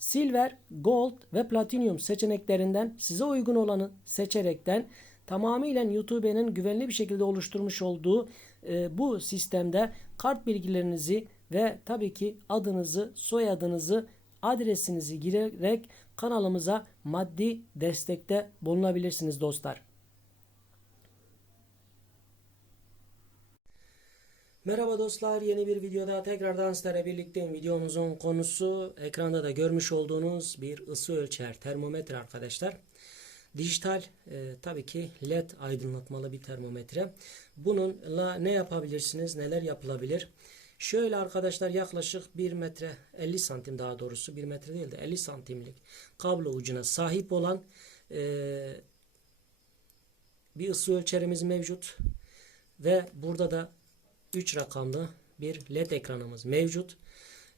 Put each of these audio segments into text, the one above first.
Silver, Gold ve Platinum seçeneklerinden size uygun olanı seçerekten tamamıyla YouTube'nin güvenli bir şekilde oluşturmuş olduğu e, bu sistemde kart bilgilerinizi ve tabii ki adınızı, soyadınızı, adresinizi girerek kanalımıza maddi destekte bulunabilirsiniz dostlar. Merhaba dostlar yeni bir videoda tekrardan sizlerle birlikteyim. Videomuzun konusu ekranda da görmüş olduğunuz bir ısı ölçer termometre arkadaşlar. Dijital e, tabii ki led aydınlatmalı bir termometre. Bununla ne yapabilirsiniz neler yapılabilir? Şöyle arkadaşlar yaklaşık 1 metre 50 santim daha doğrusu 1 metre değil de 50 santimlik kablo ucuna sahip olan e, bir ısı ölçerimiz mevcut. Ve burada da 3 rakamlı bir led ekranımız mevcut.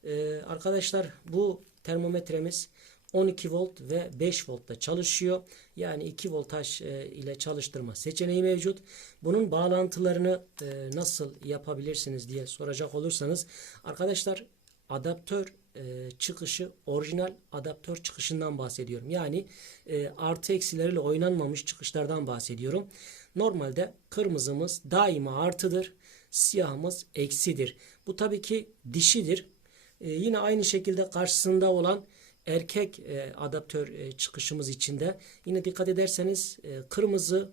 Ee, arkadaşlar bu termometremiz 12 volt ve 5 voltta çalışıyor. Yani 2 voltaj e, ile çalıştırma seçeneği mevcut. Bunun bağlantılarını e, nasıl yapabilirsiniz diye soracak olursanız arkadaşlar adaptör e, çıkışı orijinal adaptör çıkışından bahsediyorum. Yani artı eksileriyle oynanmamış çıkışlardan bahsediyorum. Normalde kırmızımız daima artıdır siyahımız eksidir. Bu tabii ki dişidir. E, yine aynı şekilde karşısında olan erkek e, adaptör e, çıkışımız içinde yine dikkat ederseniz e, kırmızı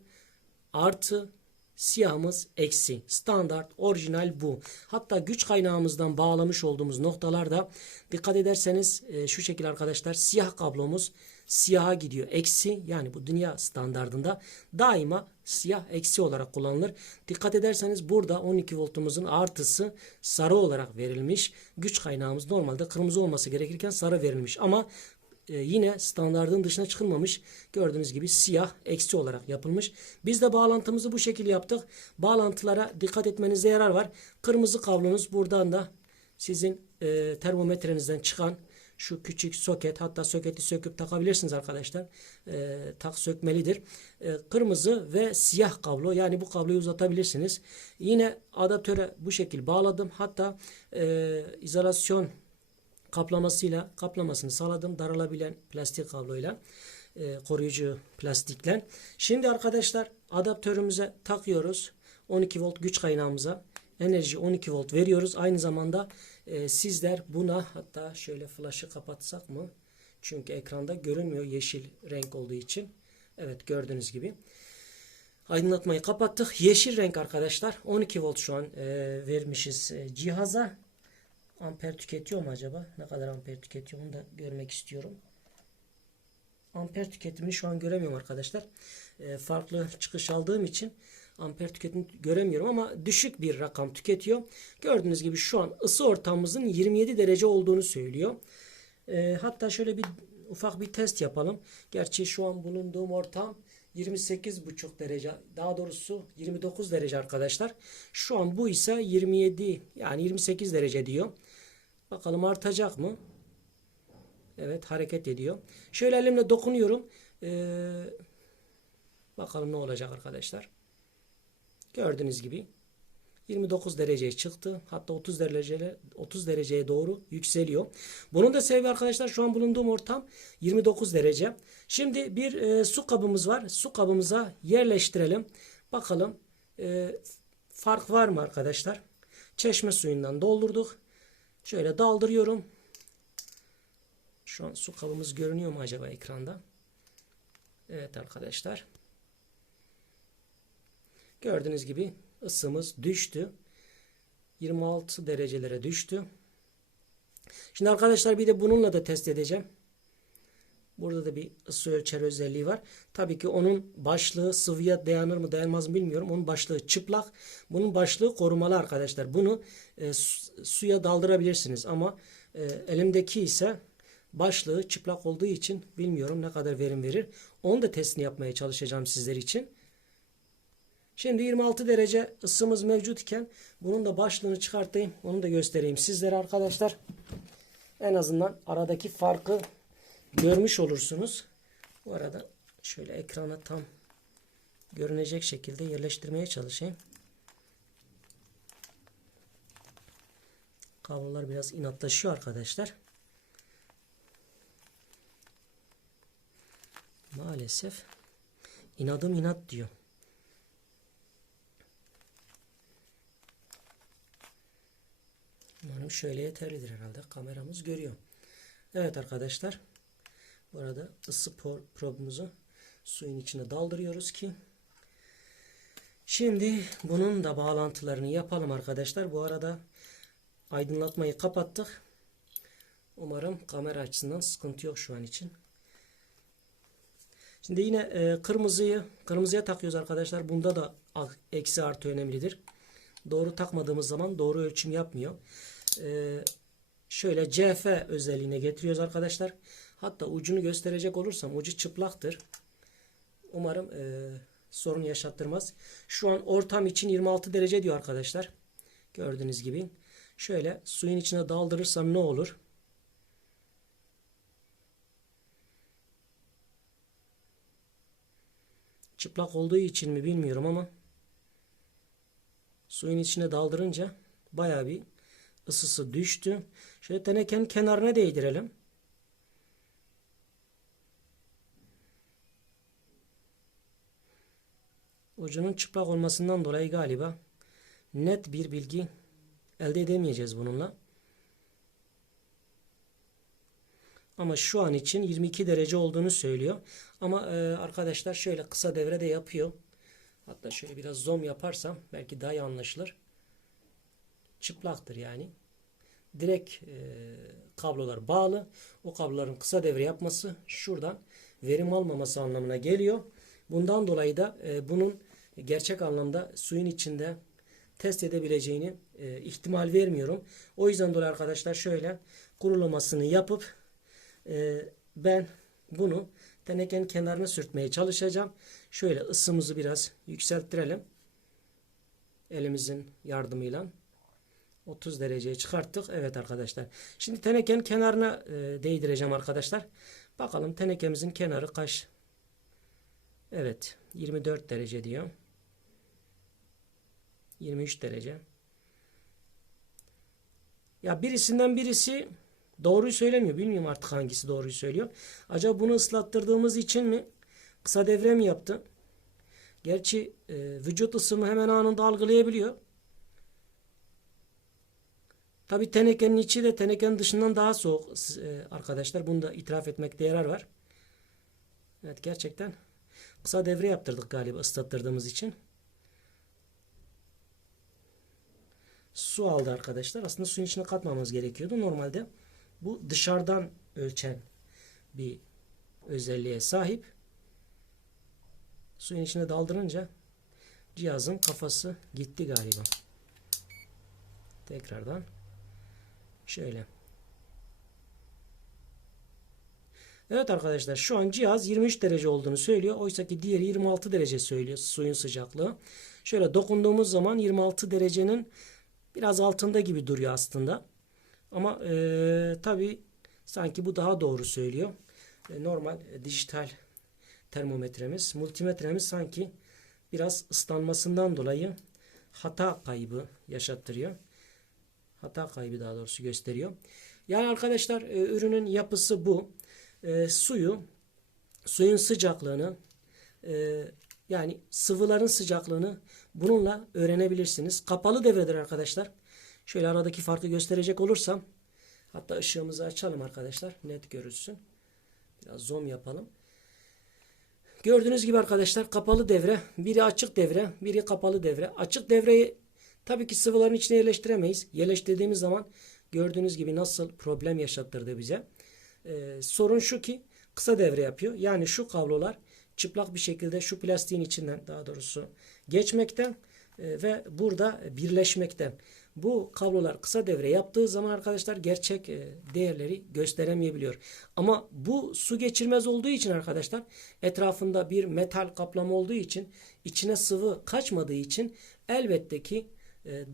artı siyahımız eksi. Standart, orijinal bu. Hatta güç kaynağımızdan bağlamış olduğumuz noktalarda dikkat ederseniz e, şu şekil arkadaşlar siyah kablomuz siyaha gidiyor. Eksi yani bu dünya standardında daima siyah eksi olarak kullanılır. Dikkat ederseniz burada 12 voltumuzun artısı sarı olarak verilmiş. Güç kaynağımız normalde kırmızı olması gerekirken sarı verilmiş. Ama e, yine standardın dışına çıkılmamış. Gördüğünüz gibi siyah eksi olarak yapılmış. Biz de bağlantımızı bu şekilde yaptık. Bağlantılara dikkat etmenize yarar var. Kırmızı kablonuz buradan da sizin e, termometrenizden çıkan şu küçük soket hatta soketi söküp takabilirsiniz arkadaşlar. E, tak sökmelidir. E, kırmızı ve siyah kablo yani bu kabloyu uzatabilirsiniz. Yine adaptöre bu şekil bağladım. Hatta e, izolasyon kaplamasıyla kaplamasını sağladım. Daralabilen plastik kabloyla e, koruyucu plastikle. Şimdi arkadaşlar adaptörümüze takıyoruz. 12 volt güç kaynağımıza enerji 12 volt veriyoruz. Aynı zamanda e, sizler buna hatta şöyle flaşı kapatsak mı? Çünkü ekranda görünmüyor yeşil renk olduğu için. Evet gördüğünüz gibi. Aydınlatmayı kapattık. Yeşil renk arkadaşlar. 12 volt şu an e, vermişiz e, cihaza. Amper tüketiyor mu acaba? Ne kadar amper tüketiyor onu da görmek istiyorum. Amper tüketimini şu an göremiyorum arkadaşlar. E, farklı çıkış aldığım için amper tüketim göremiyorum ama düşük bir rakam tüketiyor. Gördüğünüz gibi şu an ısı ortamımızın 27 derece olduğunu söylüyor. E, hatta şöyle bir ufak bir test yapalım. Gerçi şu an bulunduğum ortam 28,5 derece daha doğrusu 29 derece arkadaşlar. Şu an bu ise 27 yani 28 derece diyor. Bakalım artacak mı? Evet hareket ediyor. Şöyle elimle dokunuyorum. Ee, bakalım ne olacak arkadaşlar. Gördüğünüz gibi 29 dereceye çıktı. Hatta 30 dereceye 30 dereceye doğru yükseliyor. Bunun da sebebi arkadaşlar şu an bulunduğum ortam 29 derece. Şimdi bir e, su kabımız var. Su kabımıza yerleştirelim. Bakalım e, fark var mı arkadaşlar? Çeşme suyundan doldurduk. Şöyle daldırıyorum. Şu an su kabımız görünüyor mu acaba ekranda? Evet arkadaşlar. Gördüğünüz gibi ısımız düştü. 26 derecelere düştü. Şimdi arkadaşlar bir de bununla da test edeceğim. Burada da bir ısı ölçer özelliği var. Tabii ki onun başlığı sıvıya dayanır mı dayanmaz mı bilmiyorum. Onun başlığı çıplak. Bunun başlığı korumalı arkadaşlar. Bunu e, suya daldırabilirsiniz ama e, elimdeki ise başlığı çıplak olduğu için bilmiyorum ne kadar verim verir. Onu da testini yapmaya çalışacağım sizler için. Şimdi 26 derece ısımız mevcut iken bunun da başlığını çıkartayım. Onu da göstereyim sizlere arkadaşlar. En azından aradaki farkı görmüş olursunuz. Bu arada şöyle ekrana tam görünecek şekilde yerleştirmeye çalışayım. Kablolar biraz inatlaşıyor arkadaşlar. Maalesef inadım inat diyor. Umarım şöyle yeterlidir herhalde. Kameramız görüyor. Evet arkadaşlar. Bu arada ısı probumuzu suyun içine daldırıyoruz ki Şimdi bunun da bağlantılarını yapalım arkadaşlar. Bu arada aydınlatmayı kapattık. Umarım kamera açısından sıkıntı yok şu an için. Şimdi yine e, kırmızıyı kırmızıya takıyoruz arkadaşlar. Bunda da eksi artı önemlidir. Doğru takmadığımız zaman doğru ölçüm yapmıyor. E, şöyle CF özelliğine getiriyoruz arkadaşlar. Hatta ucunu gösterecek olursam ucu çıplaktır. Umarım e, sorun yaşattırmaz. Şu an ortam için 26 derece diyor arkadaşlar. Gördüğünüz gibi. Şöyle suyun içine daldırırsam ne olur? Çıplak olduğu için mi bilmiyorum ama suyun içine daldırınca baya bir ısısı düştü. Şöyle tenekenin kenarına değdirelim. Ucunun çıplak olmasından dolayı galiba net bir bilgi elde edemeyeceğiz bununla. Ama şu an için 22 derece olduğunu söylüyor. Ama e, arkadaşlar şöyle kısa devre de yapıyor. Hatta şöyle biraz zoom yaparsam belki daha iyi anlaşılır. Çıplaktır yani. Direkt e, kablolar bağlı. O kabloların kısa devre yapması şuradan verim almaması anlamına geliyor. Bundan dolayı da e, bunun gerçek anlamda suyun içinde test edebileceğini e, ihtimal vermiyorum. O yüzden dolayı arkadaşlar şöyle kurulamasını yapıp e, ben bunu tenekenin kenarına sürtmeye çalışacağım. Şöyle ısımızı biraz yükselttirelim. Elimizin yardımıyla 30 dereceye çıkarttık. Evet arkadaşlar. Şimdi tenekenin kenarına e, değdireceğim arkadaşlar. Bakalım tenekemizin kenarı kaç? Evet. 24 derece diyor. 23 derece. Ya birisinden birisi doğruyu söylemiyor. Bilmiyorum artık hangisi doğruyu söylüyor. Acaba bunu ıslattırdığımız için mi kısa devre mi yaptı? Gerçi e, vücut ısımı hemen anında algılayabiliyor. Tabi tenekenin içi de tenekenin dışından daha soğuk e, arkadaşlar. Bunu da itiraf etmekte yarar var. Evet gerçekten kısa devre yaptırdık galiba ıslattırdığımız için. su aldı arkadaşlar. Aslında suyun içine katmamız gerekiyordu. Normalde bu dışarıdan ölçen bir özelliğe sahip. Suyun içine daldırınca cihazın kafası gitti galiba. Tekrardan şöyle. Evet arkadaşlar şu an cihaz 23 derece olduğunu söylüyor. Oysa ki diğeri 26 derece söylüyor suyun sıcaklığı. Şöyle dokunduğumuz zaman 26 derecenin biraz altında gibi duruyor aslında. Ama e, tabi sanki bu daha doğru söylüyor. E, normal e, dijital termometremiz, multimetremiz sanki biraz ıslanmasından dolayı hata kaybı yaşattırıyor. Hata kaybı daha doğrusu gösteriyor. Yani arkadaşlar e, ürünün yapısı bu. E, suyu, suyun sıcaklığını, e, yani sıvıların sıcaklığını bununla öğrenebilirsiniz. Kapalı devredir arkadaşlar. Şöyle aradaki farkı gösterecek olursam hatta ışığımızı açalım arkadaşlar. Net görülsün. Biraz zoom yapalım. Gördüğünüz gibi arkadaşlar kapalı devre, biri açık devre, biri kapalı devre. Açık devreyi tabii ki sıvıların içine yerleştiremeyiz. Yerleştirdiğimiz zaman gördüğünüz gibi nasıl problem yaşattırdı bize. Ee, sorun şu ki kısa devre yapıyor. Yani şu kablolar çıplak bir şekilde şu plastiğin içinden daha doğrusu geçmekten e, ve burada birleşmekte. Bu kablolar kısa devre yaptığı zaman arkadaşlar gerçek e, değerleri gösteremeyebiliyor. Ama bu su geçirmez olduğu için arkadaşlar etrafında bir metal kaplama olduğu için içine sıvı kaçmadığı için elbette ki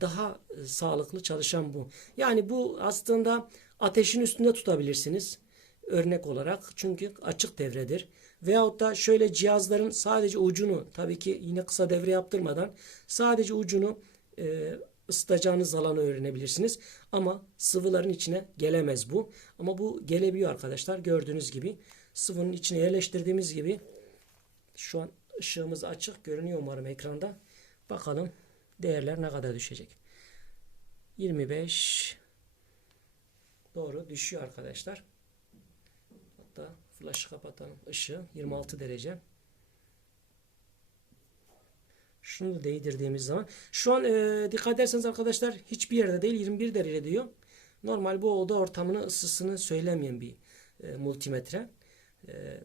daha e, sağlıklı çalışan bu. Yani bu aslında ateşin üstünde tutabilirsiniz örnek olarak çünkü açık devredir. Veyahut da şöyle cihazların sadece ucunu tabii ki yine kısa devre yaptırmadan sadece ucunu e, ısıtacağınız alanı öğrenebilirsiniz. Ama sıvıların içine gelemez bu. Ama bu gelebiliyor arkadaşlar. Gördüğünüz gibi sıvının içine yerleştirdiğimiz gibi şu an ışığımız açık görünüyor umarım ekranda. Bakalım değerler ne kadar düşecek. 25 doğru düşüyor arkadaşlar. Hatta flaşı kapatalım. Işığı 26 derece. Şunu da değdirdiğimiz zaman. Şu an e, dikkat ederseniz arkadaşlar hiçbir yerde değil 21 derece diyor. Normal bu oda ortamının ısısını söylemeyen bir e, multimetre. E,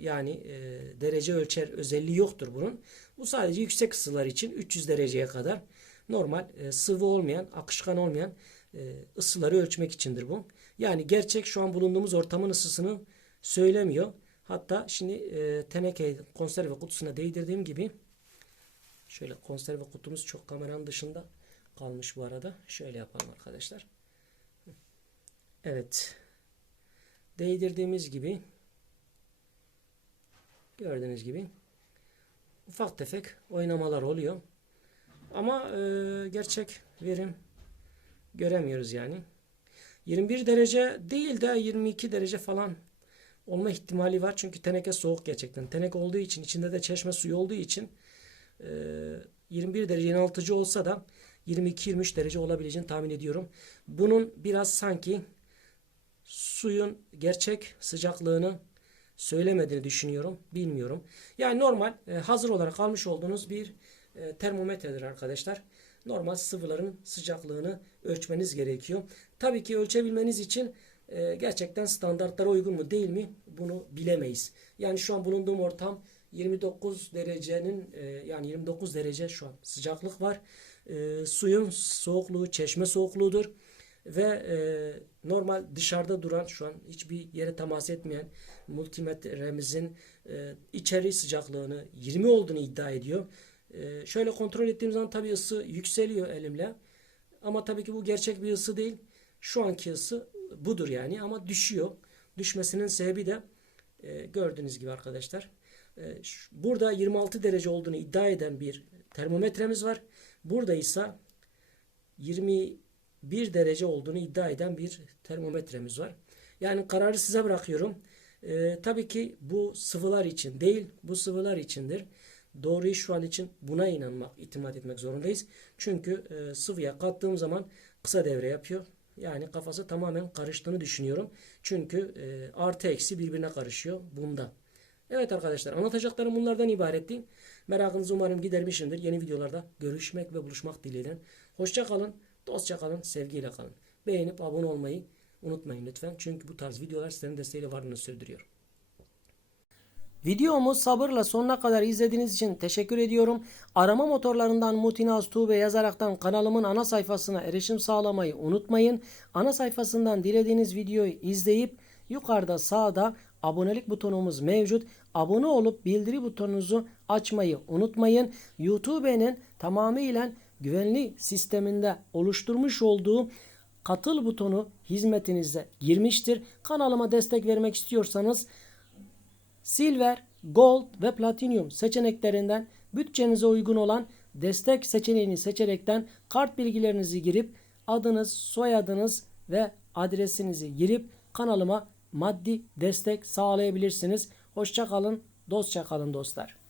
yani e, derece ölçer özelliği yoktur bunun. Bu sadece yüksek ısılar için 300 dereceye kadar normal e, sıvı olmayan, akışkan olmayan e, ısıları ölçmek içindir bu. Yani gerçek şu an bulunduğumuz ortamın ısısını söylemiyor. Hatta şimdi e, teneke konserve kutusuna değdirdiğim gibi şöyle konserve kutumuz çok kameranın dışında kalmış bu arada. Şöyle yapalım arkadaşlar. Evet. Değdirdiğimiz gibi gördüğünüz gibi ufak tefek oynamalar oluyor. Ama e, gerçek verim göremiyoruz yani. 21 derece değil de 22 derece falan olma ihtimali var. Çünkü teneke soğuk gerçekten. Teneke olduğu için içinde de çeşme suyu olduğu için e, 21 derece yanıltıcı olsa da 22-23 derece olabileceğini tahmin ediyorum. Bunun biraz sanki suyun gerçek sıcaklığını söylemediğini düşünüyorum. Bilmiyorum. Yani normal e, hazır olarak almış olduğunuz bir e, termometredir arkadaşlar. Normal sıvıların sıcaklığını ölçmeniz gerekiyor. Tabii ki ölçebilmeniz için e, gerçekten standartlara uygun mu değil mi bunu bilemeyiz. Yani şu an bulunduğum ortam 29 derecenin yani 29 derece şu an sıcaklık var. Suyun soğukluğu çeşme soğukluğudur ve e, normal dışarıda duran şu an hiçbir yere temas etmeyen multimetremizin e, içeri sıcaklığını 20 olduğunu iddia ediyor. E, şöyle kontrol ettiğim zaman tabii ısı yükseliyor elimle. Ama tabii ki bu gerçek bir ısı değil. Şu anki ısı budur yani ama düşüyor. Düşmesinin sebebi de e, gördüğünüz gibi arkadaşlar. E, burada 26 derece olduğunu iddia eden bir termometremiz var. Burada ise 21 derece olduğunu iddia eden bir termometremiz var. Yani kararı size bırakıyorum. E, tabii ki bu sıvılar için değil, bu sıvılar içindir. Doğruyu şu an için buna inanmak, itimat etmek zorundayız. Çünkü e, sıvıya kattığım zaman kısa devre yapıyor. Yani kafası tamamen karıştığını düşünüyorum. Çünkü e, artı eksi birbirine karışıyor bunda. Evet arkadaşlar anlatacaklarım bunlardan ibaretti. Merakınızı umarım gidermişimdir. Yeni videolarda görüşmek ve buluşmak dileğiyle. Hoşça kalın, dostça kalın, sevgiyle kalın. Beğenip abone olmayı unutmayın lütfen. Çünkü bu tarz videolar sizlerin desteğiyle varlığını sürdürüyor. Videomu sabırla sonuna kadar izlediğiniz için teşekkür ediyorum. Arama motorlarından Mutinaz Tuğbe yazaraktan kanalımın ana sayfasına erişim sağlamayı unutmayın. Ana sayfasından dilediğiniz videoyu izleyip yukarıda sağda abonelik butonumuz mevcut. Abone olup bildiri butonunuzu açmayı unutmayın. YouTube'nin tamamıyla güvenli sisteminde oluşturmuş olduğu katıl butonu hizmetinize girmiştir. Kanalıma destek vermek istiyorsanız Silver, Gold ve Platinum seçeneklerinden bütçenize uygun olan destek seçeneğini seçerekten kart bilgilerinizi girip adınız, soyadınız ve adresinizi girip kanalıma maddi destek sağlayabilirsiniz. Hoşça kalın, dostça kalın dostlar.